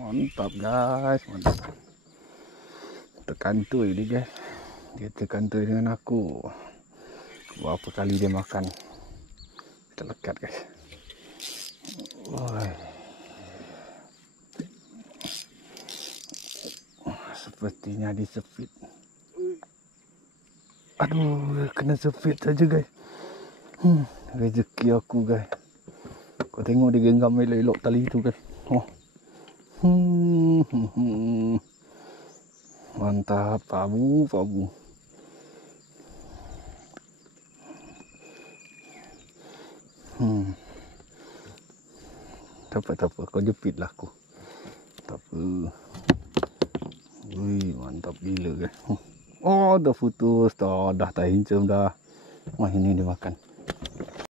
Mantap guys, mantap. Terkantui dia guys. Dia terkantui dengan aku. Berapa kali dia makan. Kita lekat guys. Oi. Sepertinya disepit. Aduh, kena sepit saja guys. Rezeki aku guys. Kau tengok dia genggam elok-elok tali tu guys. Oh. Mantap, pabu. Tak apa, kau jepit lah aku. Tak apa. Wih, mantap gila guys. Oh, dah putus dah, dah tak hincam dah. Wah, ini dia makan.